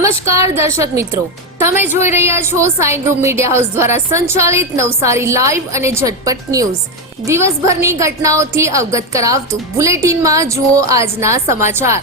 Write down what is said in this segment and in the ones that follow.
નમસ્કાર દર્શક મિત્રો. તમે જોઈ રહ્યા છો સાઈ ગ્રુપ મીડિયા હાઉસ દ્વારા સંચાલિત નવસારી લાઈવ અને ઝટપટ ન્યૂઝ. દિવસભરની ઘટનાઓથી અવગત કરાવતું બુલેટિનમાં જુઓ આજના સમાચાર.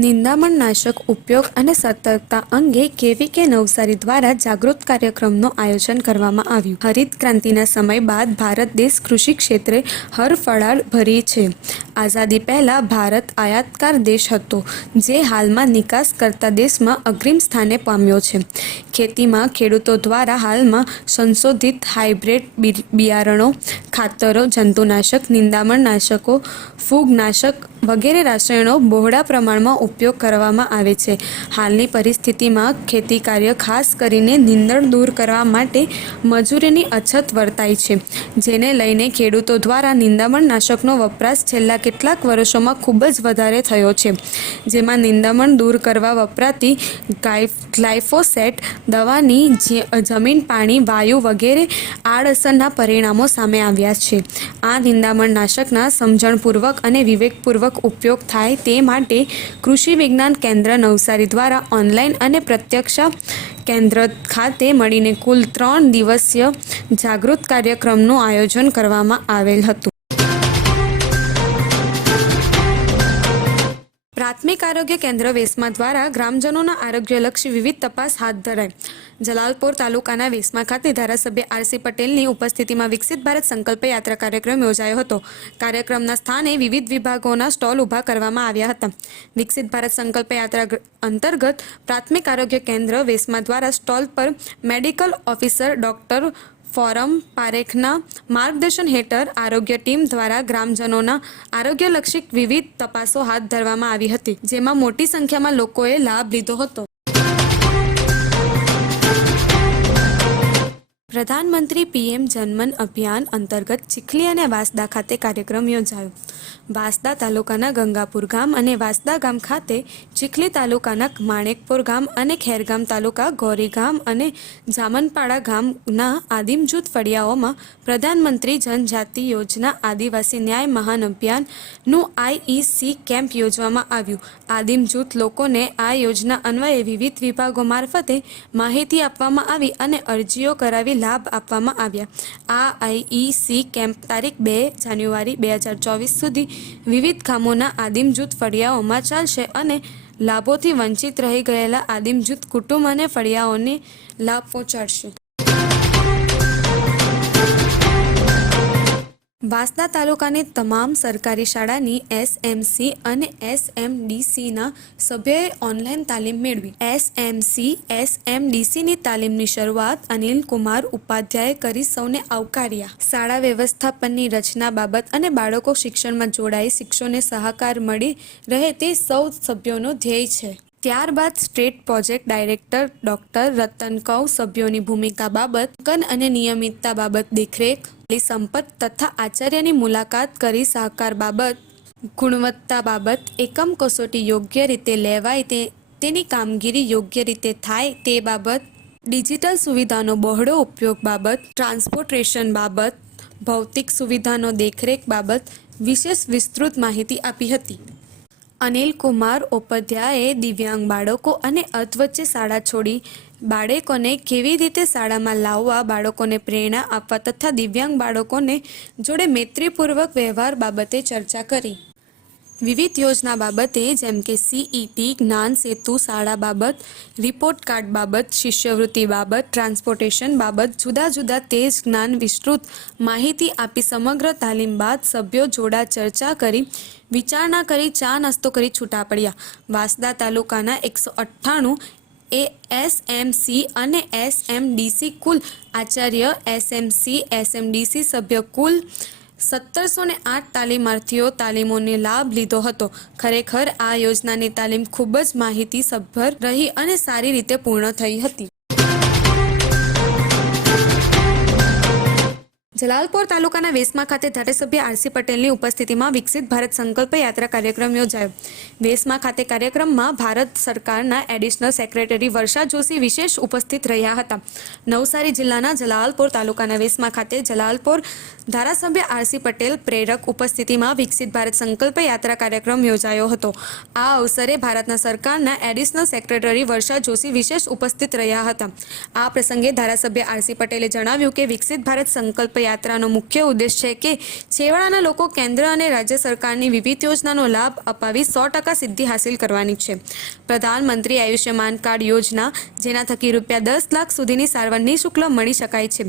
નિંદામણ નાશક ઉપયોગ અને સતર્કતા અંગે કેવીકે નવસારી દ્વારા જાગૃત કાર્યક્રમનું આયોજન કરવામાં આવ્યું. હરિત ક્રાંતિના સમય બાદ ભારત દેશ કૃષિ ક્ષેત્રે હરફળાળ ભરી છે. આઝાદી પહેલાં ભારત આયાતકાર દેશ હતો, જે હાલમાં નિકાસ કરતા દેશમાં અગ્રીમ સ્થાને પામ્યો છે. ખેતીમાં ખેડૂતો દ્વારા હાલમાં સંશોધિત હાઇબ્રિડ બિયારણો, ખાતરો, જંતુનાશક નિંદામણનાશકો ફૂગનાશક વગેરે રસાયણો બહોળા પ્રમાણમાં ઉપયોગ કરવામાં આવે છે. હાલની પરિસ્થિતિમાં ખેતી કાર્ય ખાસ કરીને નીંદણ દૂર કરવા માટે મજૂરીની અછત વર્તાય છે, જેને લઈને ખેડૂતો દ્વારા નિંદામણનાશકનો વપરાશ છેલ્લા કેટલાક વર્ષોમાં ખૂબ જ વધારે થયો છે, જેમાં નિંદામણ દૂર કરવા વપરાતી ગ્લાયફોસેટ દવાની જમીન, પાણી, વાયુ વગેરે આડઅસરના પરિણામો સામે આવ્યા છે. આ નિંદામણ નાશકના સમજણપૂર્વક અને વિવેકપૂર્વક ઉપયોગ થાય તે માટે કૃષિ વિજ્ઞાન કેન્દ્ર નવસારી દ્વારા ઓનલાઈન અને પ્રત્યક્ષ કેન્દ્ર ખાતે મળીને કુલ ત્રણ દિવસીય જાગૃત કાર્યક્રમનું આયોજન કરવામાં આવેલ હતું. પ્રાથમિક આરોગ્ય કેન્દ્ર વેસમા દ્વારા ગ્રામજનોના આરોગ્યલક્ષી વિવિધ તપાસ હાથ ધરાઈ. જલાલપોર તાલુકાના વેસમા ખાતે ધારાસભ્ય આરસી પટેલની ઉપસ્થિતિમાં વિકસિત ભારત સંકલ્પ યાત્રા કાર્યક્રમ યોજાયો હતો. કાર્યક્રમના સ્થાને વિવિધ વિભાગોના સ્ટોલ ઊભા કરવામાં આવ્યા હતા. વિકસિત ભારત સંકલ્પ યાત્રા અંતર્ગત પ્રાથમિક આરોગ્ય કેન્દ્ર વેસમા દ્વારા સ્ટોલ પર મેડિકલ ઓફિસર ડોક્ટર ફોરમ પારેખના માર્ગદર્શન હેઠળ આરોગ્ય ટીમ દ્વારા ગ્રામજનોના આરોગ્યલક્ષી વિવિધ તપાસો હાથ ધરવામાં આવી હતી, જેમાં મોટી સંખ્યામાં લોકોએ લાભ લીધો હતો. પ્રધાનમંત્રી પીએમ જનમન અભિયાન અંતર્ગત ચીખલી અને વાસદા ખાતે કાર્યક્રમ યોજાયો. વાસદા તાલુકાના ગંગાપુર ગામ અને વાસદા ગામ ખાતે ચીખલી તાલુકાના માણેકપુર ગામ અને ખેરગામ તાલુકા ગોરી ગામ અને જામનપાડા ગામના આદિમ જૂથ ફળિયાઓમાં પ્રધાનમંત્રી જનજાતિ યોજના આદિવાસી ન્યાય મહાન અભિયાનનું આઈઈસી કેમ્પ યોજવામાં આવ્યું. આદિમ જૂથ લોકોને આ યોજના અન્વયે વિવિધ વિભાગો મારફતે માહિતી આપવામાં આવી અને અરજીઓ કરાવી લાભ આપવામાં આવ્યા. આ આઈઈસી કેમ્પ તારીખ બે જાન્યુઆરી બે હજાર ચોવીસ સુધી વિવિધ ગામોના આદિમ જૂથ ફળિયાઓમાં ચાલશે અને લાભોથી વંચિત રહી ગયેલા આદિમ જૂથ કુટુંબ અને ફળિયાઓને લાભ પહોંચાડશે. વાસદા તાલુકાની તમામ સરકારી શાળાની એસએમસી અને એસએમડીસીના સભ્યોએ ઓનલાઈન તાલીમ મેળવી. એસએમસી, એસએમડીસીની તાલીમની શરૂઆત અનિલ કુમાર ઉપાધ્યાયે કરી સૌને આવકાર્યા. શાળા વ્યવસ્થાપનની રચના બાબત અને બાળકો શિક્ષણમાં જોડાઈ શિક્ષકોને સહકાર મળી રહે તે સૌ સભ્યોનો ધ્યેય છે. ત્યારબાદ state project director doctor Ratan કૌ સભ્યોની ભૂમિકા બાબત, કન અને નિયમિતતા બાબત દેખરેખ સંપત તથા આચાર્યની મુલાકાત કરી સહકાર બાબત, ગુણવત્તા બાબત, એકમ કસોટી યોગ્ય રીતે લેવાય તે, તેની કામગીરી યોગ્ય રીતે થાય તે બાબત, ડિજિટલ સુવિધાનો બહોળો ઉપયોગ બાબત, ટ્રાન્સપોર્ટેશન બાબત, ભૌતિક સુવિધાનો દેખરેખ બાબત વિશેષ વિસ્તૃત માહિતી આપી હતી. અનિલ કુમાર ઉપાધ્યાયે દિવ્યાંગ બાળકો અને અધવચ્ચે શાળા છોડી બાળકોને કેવી રીતે શાળામાં લાવવા, બાળકોને પ્રેરણા આપવા તથા દિવ્યાંગ બાળકોને જોડે મૈત્રીપૂર્વક વ્યવહાર બાબતે ચર્ચા કરી. વિવિધ યોજના બાબતે જેમ કે સીઈટી જ્ઞાન સેતુ શાળા બાબત રિપોર્ટ કાર્ડ બાબત, શિષ્યવૃત્તિ બાબત ટ્રાન્સપોર્ટેશન બાબત, જુદા જુદા તેજ જ્ઞાન વિસ્તૃત માહિતી આપી સમગ્ર તાલીમ બાદ સભ્યો જોડા ચર્ચા કરી, વિચારણા કરી, ચા નાસ્તો કરી છૂટા પડ્યા. વાસદા તાલુકાના એકસો અઠ્ઠાણું એ એસએમસી અને એસએમડીસી કુલ આચાર્ય એસએમસી એસએમડીસી સભ્ય કુલ સત્તરસો ને આઠ તાલીમાર્થીઓ તાલીમોને લાભ લીધો હતો. ખરેખર આ યોજનાની તાલીમ ખૂબ જ માહિતી સભર રહી અને સારી રીતે પૂર્ણ થઈ હતી. જલાલપોર તાલુકાના વેસમા ખાતે ધારાસભ્ય આરસી પટેલની ઉપસ્થિતિમાં વિકસિત ભારત સંકલ્પ યાત્રા કાર્યક્રમ યોજાયો. વેસમા ખાતે કાર્યક્રમમાં ભારત સરકારના એડિશનલ સેક્રેટરી વર્ષા જોશી વિશેષ ઉપસ્થિત રહ્યા હતા. નવસારી જિલ્લાના જલાલપોર તાલુકાના વેસમા ખાતે જલાલપોર ધારાસભ્ય આરસી પટેલ પ્રેરક ઉપસ્થિતિમાં વિકસિત ભારત સંકલ્પ યાત્રા કાર્યક્રમ યોજાયો હતો. આ અવસરે ભારતના સરકારના એડિશનલ સેક્રેટરી વર્ષા જોશી વિશેષ ઉપસ્થિત રહ્યા હતા. આ પ્રસંગે ધારાસભ્ય આરસી પટેલે જણાવ્યું કે વિકસિત ભારત સંકલ્પ યાત્રાનો મુખ્ય ઉદ્દેશ છે કે છેવાડાના લોકો કેન્દ્ર અને રાજ્ય સરકારની વિવિધ યોજનાનો લાભ અપાવી સો ટકા સિદ્ધિ હાંસિલ કરવાની છે. પ્રધાનમંત્રી આયુષ્યમાન કાર્ડ યોજના, જેના થકી રૂપિયા દસ લાખ સુધીની સારવાર નિઃશુલ્ક મળી શકાય છે,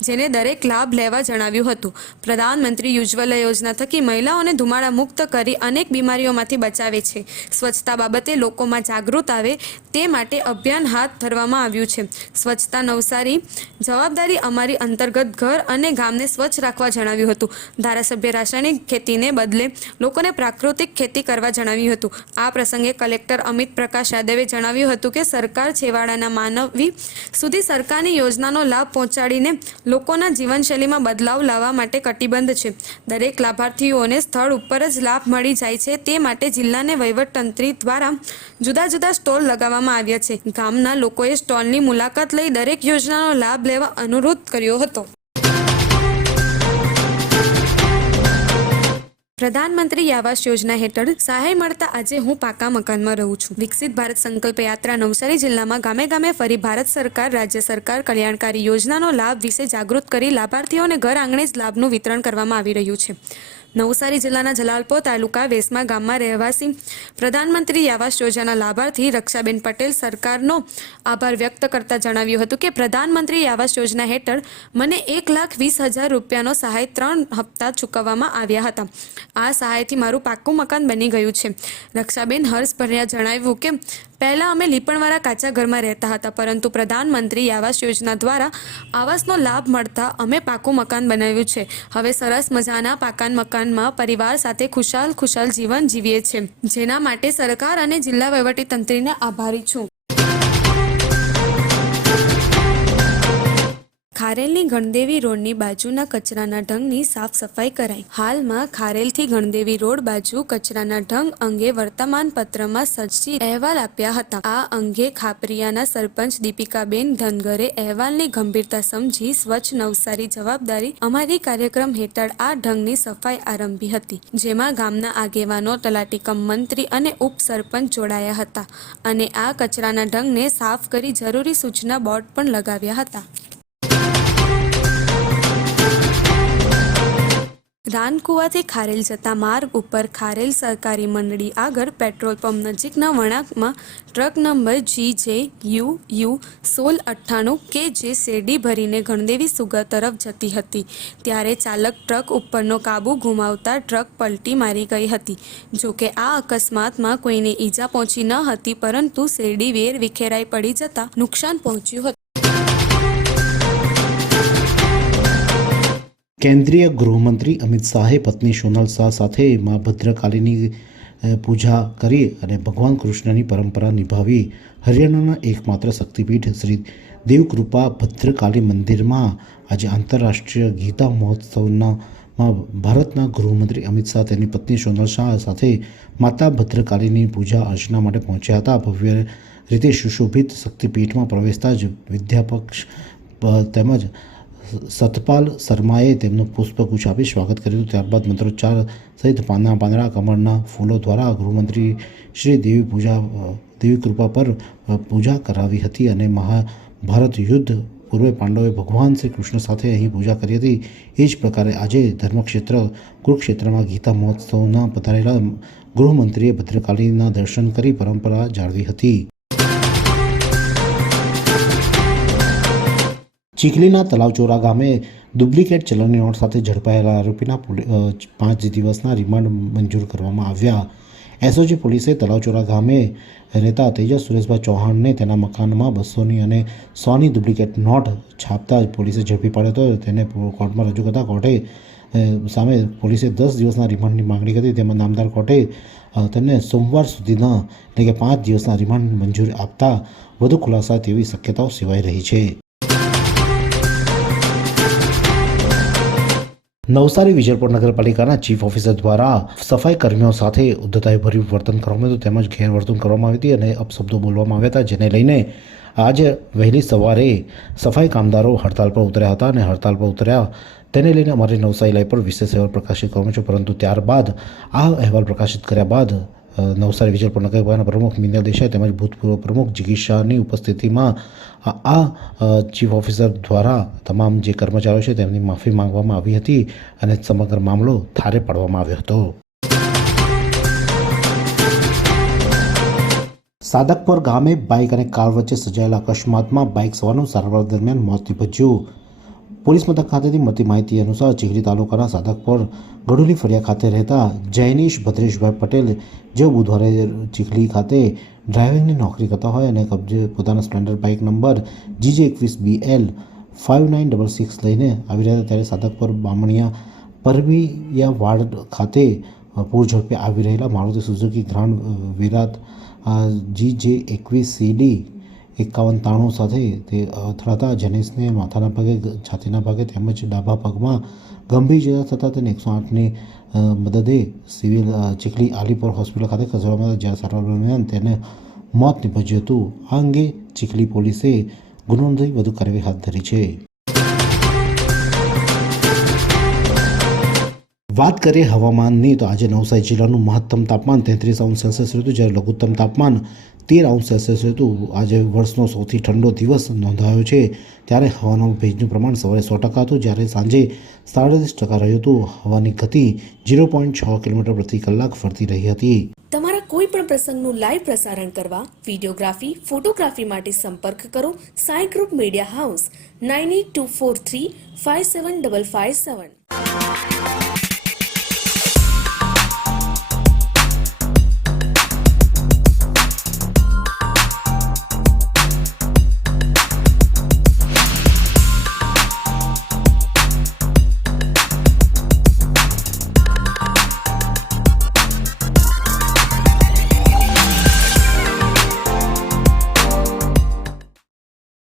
જેને દરેક લાભ લેવા જણાવ્યું હતું. પ્રધાનમંત્રી ઉજ્જવલા યોજના થકી મહિલાઓને ધુમાડા મુક્ત કરી અનેક બીમારીઓમાંથી બચાવે છે. સ્વચ્છતા બાબતે લોકોમાં જાગૃત આવે તે માટે અભિયાન હાથ ધરવામાં આવ્યું છે. સ્વચ્છતા નવસારી જવાબદારી અમારી અંતર્ગત ઘર અને ગામને સ્વચ્છ રાખવા જણાવ્યું હતું. ધારાસભ્ય રાસાયણિક ખેતીને બદલે લોકોને પ્રાકૃતિક ખેતી કરવા જણાવ્યું હતું. આ પ્રસંગે કલેક્ટર અમિત પ્રકાશ યાદવે જણાવ્યું હતું કે સરકાર છેવાડાના માનવી સુધી સરકારની યોજનાનો લાભ પહોંચાડીને લોકોના જીવનશૈલીમાં બદલાવ લાવવા માટે કટિબદ્ધ છે. દરેક લાભાર્થીઓને સ્થળ ઉપર જ લાભ મળી જાય છે તે માટે જિલ્લાને વહીવટતંત્રી દ્વારા જુદા જુદા સ્ટોલ લગાવવામાં આવ્યા છે. ગામના લોકોએ સ્ટોલની મુલાકાત લઈ દરેક યોજનાનો લાભ લેવા અનુરોધ કર્યો હતો. પ્રધાનમંત્રી આવાસ યોજના હેઠળ સહાય મળતા આજે હું પાકા મકાનમાં રહું છું. વિકસિત ભારત સંકલ્પ યાત્રા નવસારી જિલ્લામાં ગામે ગામે ફરી ભારત સરકાર, રાજ્ય સરકાર કલ્યાણકારી યોજનાનો લાભ વિશે જાગૃત કરી લાભાર્થીઓને ઘર આંગણે જ લાભનું વિતરણ કરવામાં આવી રહ્યું છે. નવસારી જિલ્લાના જલાલપોર તાલુકા વેસમા ગામમાં રહેવાસી પ્રધાનમંત્રી આવાસ યોજનાના લાભાર્થી રક્ષાબેન પટેલ સરકારનો આભાર વ્યક્ત કરતા જણાવ્યું હતું કે, પ્રધાનમંત્રી આવાસ યોજના હેઠળ મને એક લાખ વીસ હજાર રૂપિયાનો સહાય ત્રણ હપ્તા ચૂકવવામાં આવ્યા હતા. આ સહાયથી મારું પાક્કું મકાન બની ગયું છે. રક્ષાબેન હર્ષભર્યા જણાવ્યું કે પહેલાં અમે લીપણવાળા કાચા ઘરમાં રહેતા હતા, પરંતુ પ્રધાનમંત્રી આવાસ યોજના દ્વારા આવાસનો લાભ મળતા અમે પાકું મકાન બનાવ્યું છે. હવે સરસ મજાના પાકાન મકાનમાં પરિવાર સાથે ખુશાલ ખુશાલ જીવન જીવીએ છીએ. જેના માટે સરકાર અને જિલ્લા વહીવટીતંત્રીને આભારી છું. ખારેલની ગણદેવી રોડની બાજુના કચરાના ઢંગની સાફ સફાઈ કરાઈ. હાલમાં ખારેલથી ગણદેવી રોડ બાજુ કચરાના ઢંગ અંગે વર્તમાન પત્રમાં સર્જી અહેવાલ આપ્યા હતા. આ અંગે ખાપરિયાના સરપંચ દીપિકાબેન ધનગરે અહેવાલની ગંભીરતા સમજી સ્વચ્છ નવસારી જવાબદારી અમારી કાર્યક્રમ હેઠળ આ ઢંગની સફાઈ આરંભી હતી, જેમાં ગામના આગેવાનો તલાટીકમ મંત્રી અને ઉપસરપંચ જોડાયા હતા અને આ કચરાના ઢંગને સાફ કરી જરૂરી સૂચના બોર્ડ પણ લગાવ્યા હતા. રાનકુવાથી ખારેલ જતા માર્ગ ઉપર ખારેલ સરકારી મંડળી આગળ પેટ્રોલ પંપ નજીકના વળાંકમાં ટ્રક નંબર જી જે યુ યુ સોળ અઠ્ઠાણું કે જે શેરડી ભરીને ગણદેવી સુગર તરફ જતી હતી. ત્યારે ચાલક ટ્રક ઉપરનો કાબુ ગુમાવતા ટ્રક પલટી મારી ગઈ હતી. જોકે આ અકસ્માતમાં કોઈને ઈજા પહોંચી ન હતી, પરંતુ શેરડી વેર વિખેરાઈ પડી જતા નુકસાન પહોંચ્યું હતું. કેન્દ્રીય ગૃહમંત્રી અમિત શાહે પત્ની સોનલ શાહ સાથે મા ભદ્રકાલીની પૂજા કરી અને ભગવાન કૃષ્ણની પરંપરા નિભાવી. હરિયાણાના એકમાત્ર શક્તિપીઠ શ્રી દેવકૃપા ભદ્રકાલી મંદિરમાં આજે આંતરરાષ્ટ્રીય ગીતા મહોત્સવના ભારતના ગૃહમંત્રી અમિત શાહ, તેની પત્ની સોનલ શાહ સાથે માતા ભદ્રકાલીની પૂજા અર્ચના માટે પહોંચ્યા હતા. ભવ્ય રીતે સુશોભિત શક્તિપીઠમાં પ્રવેશતા જ વિદ્યાપક્ષ તેમજ સતપાલ શર્માએ તેમનું પુષ્પગુચ્છ આપી સ્વાગત કર્યું. હતું ત્યારબાદ મંત્રોચ્ચાર સહિત પાના પાંદડા કમળના ફૂલો દ્વારા ગૃહમંત્રી શ્રી દેવી પૂજા, દેવી કૃપા પર પૂજા કરાવી હતી અને મહાભારત યુદ્ધ પૂર્વે પાંડવોએ ભગવાન શ્રી કૃષ્ણ સાથે અહીં પૂજા કરી હતી. એ જ પ્રકારે આજે ધર્મક્ષેત્ર, કુરુક્ષેત્રમાં ગીતા મહોત્સવના પધારેલા ગૃહમંત્રીએ ભદ્રકાલીના દર્શન કરી પરંપરા જાળવી હતી. ચીખલીના તલાવચોરા ગામે ડુપ્લિકેટ ચલણની નોટ સાથે ઝડપાયેલા આરોપીના પાંચ દિવસના રિમાન્ડ મંજૂર કરવામાં આવ્યા. એસઓજી પોલીસે તલાવચોરા ગામે રહેતા તેજસ સુરેશભાઈ ચૌહાણને તેના મકાનમાં બસોની અને સોની ડુપ્લિકેટ નોટ છાપતા જ પોલીસે ઝડપી પાડ્યો હતો. તેને કોર્ટમાં રજૂ કરતા કોર્ટે સામે પોલીસે દસ દિવસના રિમાન્ડની માંગણી કરી. તેમાં નામદાર કોર્ટે તેમને સોમવાર સુધીના, એટલે કે પાંચ દિવસના રિમાન્ડ મંજૂર આપતા વધુ ખુલાસા તેવી શક્યતાઓ સેવાઈ રહી છે. નવસારી વિજયપુર નગરપાલિકાના ચીફ ઓફિસર દ્વારા સફાઈ કર્મીઓ સાથે ઉદ્ધતાઈભર્યું વર્તન કરવામાં આવ્યું તેમજ ગેરવર્તન કરવામાં આવી હતી અને અપશબ્દો બોલવામાં આવ્યા હતા, જેને લઈને આજે વહેલી સવારે સફાઈ કામદારો હડતાલ પર ઉતર્યા હતા અને હડતાલ પર ઉતર્યા તેને લઈને અમારી નવસારી લાઈવ પર વિશેષ અહેવાલ પ્રકાશિત કરવામાં છે, પરંતુ ત્યારબાદ આ અહેવાલ પ્રકાશિત કર્યા બાદ નવસારી વિજયપુર નગરપાલિકાના પ્રમુખ મિનલ દેસાઈ તેમજ ભૂતપૂર્વ પ્રમુખ જિગીશ ઉપસ્થિતિમાં આ, ચીફ ઓફિસર દ્વારા તમામ જે કર્મચારીઓ છે તેમની માફી માંગવામાં આવી હતી અને સમગ્ર મામલો થારે પાડવામાં આવ્યો હતો. સાદકપર ગામે બાઇક અને કાર વચ્ચે સર્જાયેલા અકસ્માતમાં બાઇક સવારનું સારવાર દરમિયાન મોત નીપજ્યું. પોલીસ મથક ખાતેથી મળતી માહિતી અનુસાર ચીખલી તાલુકાના સાદકપુર ગઢુલી ફળિયા ખાતે રહેતા જૈનીશ ભદ્રેશભાઈ પટેલ જેઓ બુધવારે ચીખલી ખાતે ડ્રાઇવિંગની નોકરી કરતા હોય અને કબજે પોતાના સ્પ્લેન્ડર બાઇક નંબર જીજે એકવીસ B L five nine double six લઈને આવી રહ્યા ત્યારે સાદકપુર બામણિયા પરબીયા વાડ ખાતે પૂર ઝડપે આવી રહેલા મારુતિ સુઝુકી ગ્રાન્ડ વિરાટ જી જે એકવીસ સીડી એકાવન તાણું સાથે તે અથડાતા જનેશને માથાના ભાગે, છાતીના ભાગે તેમજ ડાબા પગમાં ગંભીર ઇજા થતાં તેને એકસો આઠની મદદે સિવિલ ચીખલી આલીપોર હોસ્પિટલ ખાતે ખસેડવામાં જ્યાં સારવાર દરમિયાન તેને મોત નીપજ્યું હતું. આ અંગે ચીખલી પોલીસે ગુનો નોંધી વધુ કાર્યવાહી હાથ ધરી છે. વાત કરીએ હવામાનની, તો આજે નવસારી જિલ્લાનું મહત્તમ તાપમાન તેત્રીસ અંશ સેલ્સિયસ રહ્યું હતું. જ્યારે લઘુત્તમ તાપમાન તેર અંશ સેલ્સિયસ હતું આજે વર્ષનો સૌથી ઠંડો દિવસ નોંધાયો છે. ત્યારે હવાનો ભેજનું પ્રમાણ સવારે સો ટકા હતું, જ્યારે સાંજે સાડત્રીસ ટકા રહ્યું હતું. હવાની ગતિ ઝીરો પોઈન્ટ છ કિલોમીટર પ્રતિ કલાક ફરતી રહી હતી. તમારા કોઈ પણ પ્રસંગનું લાઈવ પ્રસારણ કરવા વિડીયોગ્રાફી, ફોટોગ્રાફી માટે સંપર્ક કરો Sai group media house, nine eight two four three five seven double five seven.